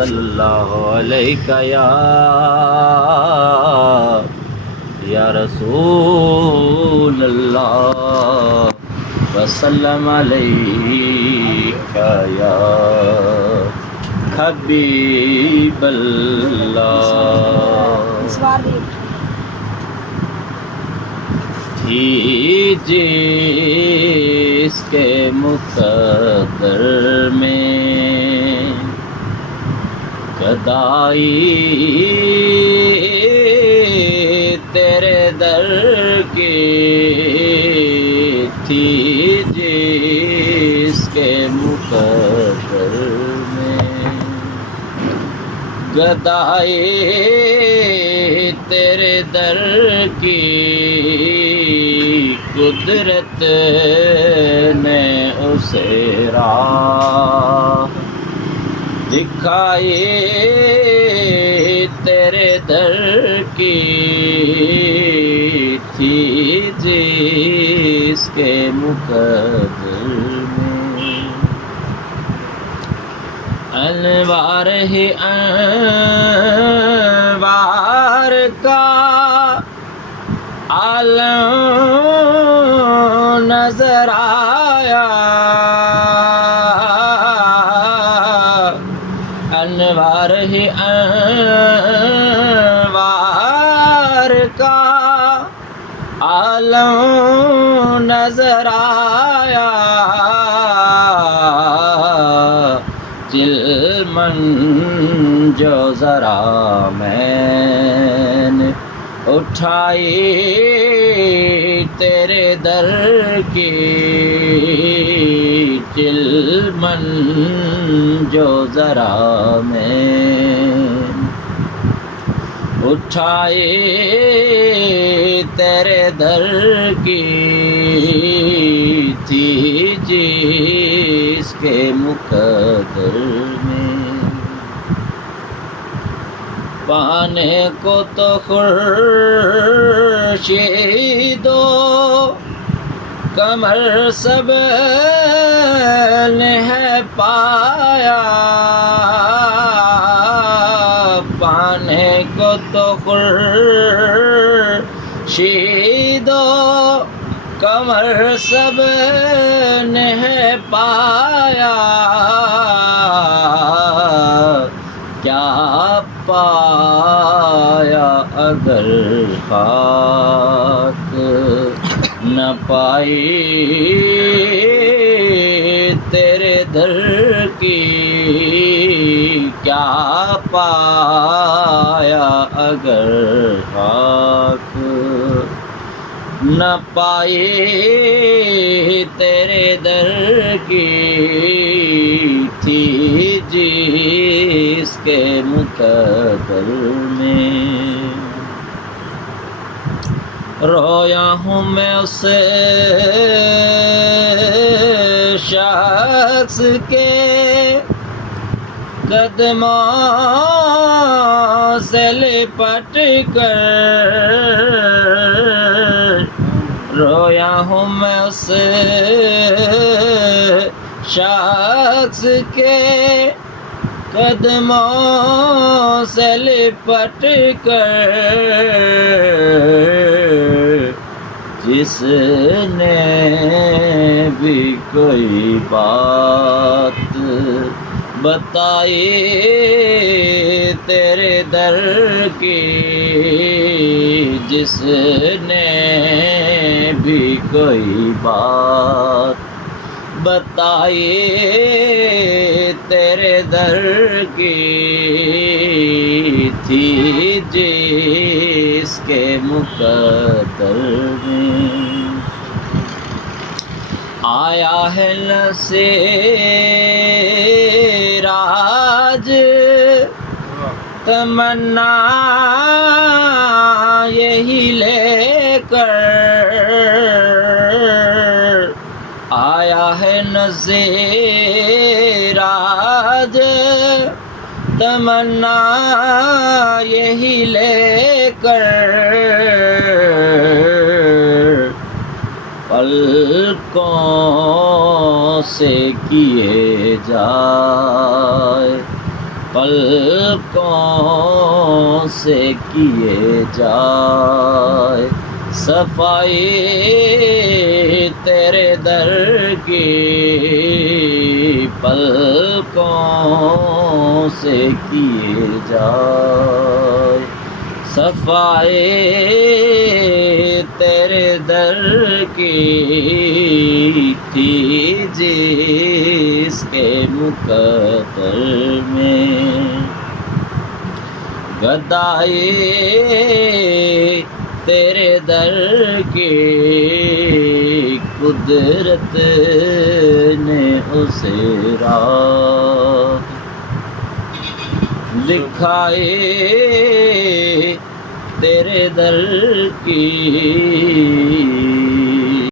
صلی اللہ علیہ یا رسول اللہ وسلم علیک یا حبیب اللہ تھی جس کے مقدر میں گدائی تیرے در کی تھی جس کے مقدر میں گدائی تیرے در کی قدرت نے اسے راہ دکھائی تیرے در کی تھی جس کے مقدر میں انوار ہی انوار کا عالم نظر آیا انوار ہی انوار کا عالم نظر آیا چلمن جو ذرا میں نے اٹھائی تیرے در کی چلمن جو ذرا میں اٹھائی تیرے در کی تھی جس کے مقدر میں پانے کو تو خورشید و قمر سب نے ہے پایا پانے کو تو خورشید و قمر سب نے ہے پایا کیا پایا اگر خاک نہ پائی تیرے در کی کیا پایا اگر خاک نہ پائی تیرے در کی تھی جس کے مقدر میں رویا ہوں میں اس شخص کے قدموں سے لپٹ کر رویا ہوں میں اس شخص کے قدموں سے لپٹ کر جس نے بھی کوئی بات بتائی تیرے در کی جس نے بھی کوئی بات بتائی تیرے در کی تھی جس کے مقدر میں آیا ہے نصیر آج تمنا یہی لے کر آیا ہے نصیر آج تمنا یہی لے کر پلکوں سے کیے جائے پلکوں سے کیے جائے صفائی تیرے در کی پلکوں سے کیے جائے صفائی تیرے در کی تھی جس کے مقدر میں گدائی تیرے در کی قدرت نے اسے راہ دکھائی تیرے در کی